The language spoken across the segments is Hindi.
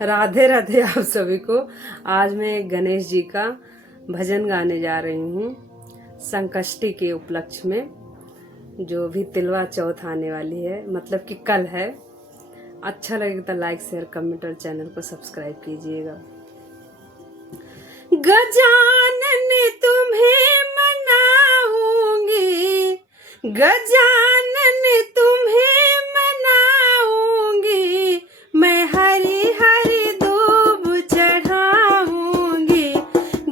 राधे राधे आप सभी को। आज मैं गणेश जी का भजन गाने जा रही हूँ संकष्टी के उपलक्ष्य में, जो भी तिलवा चौथ आने वाली है, मतलब कि कल है। अच्छा लगे तो लाइक शेयर कमेंट और चैनल को सब्सक्राइब कीजिएगा। गजानन तुम्हें मनाऊंगी, गजानन तुम्हें मनाऊंगी, मैं हरी हरी दूब चढ़ाऊंगी।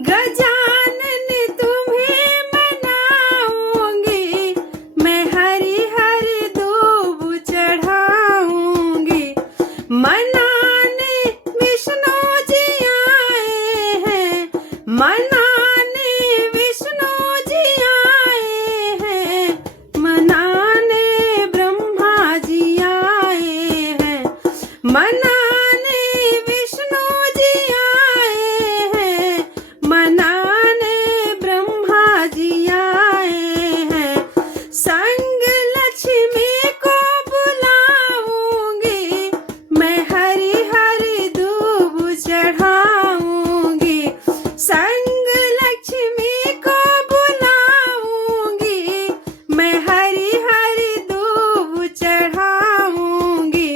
गजानन तुम्हें मनाऊंगी, मैं हरी हरी दूब चढ़ाऊंगी। मनाने विष्णु जी आए हैं, मनाने विष्णु जी आए हैं, मनाने ब्रह्मा जी आए हैं, मनाने विष्णु जी आए हैं, मनाने ब्रह्मा जी आए हैं। संग लक्ष्मी को बुलाऊंगी, मैं हरी हरी दूब चढ़ाऊंगी। संग लक्ष्मी को बुलाऊंगी, मैं हरी हरी दूब चढ़ाऊंगी।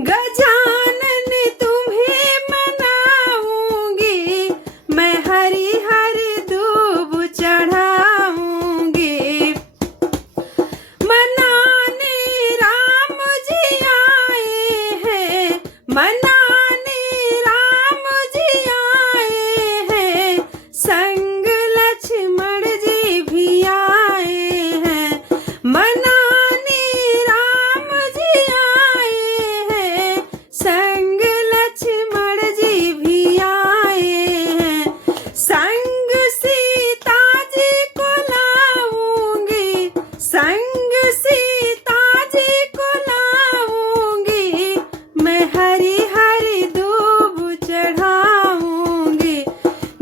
गजानन तुम्हें मनाऊंगी, मैं हरी हरी दूब चढ़ाऊंगी। मनाने राम जी आए हैं, मनाने राम जी आए हैं, संग लक्ष्मण जी भी आए हैं। मनाने राम जी आए हैं, संग लक्ष्मण जी भी आए हैं। संग सीता जी को लाऊंगी, संग सीता जी को लाऊंगी, मैं हरी हरी दूब चढ़ाऊंगी।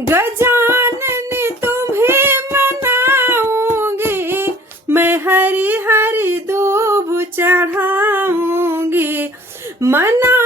गजानन तुम्हें मनाऊंगी, मैं हरी हरी दूब चढ़ाऊंगी। मना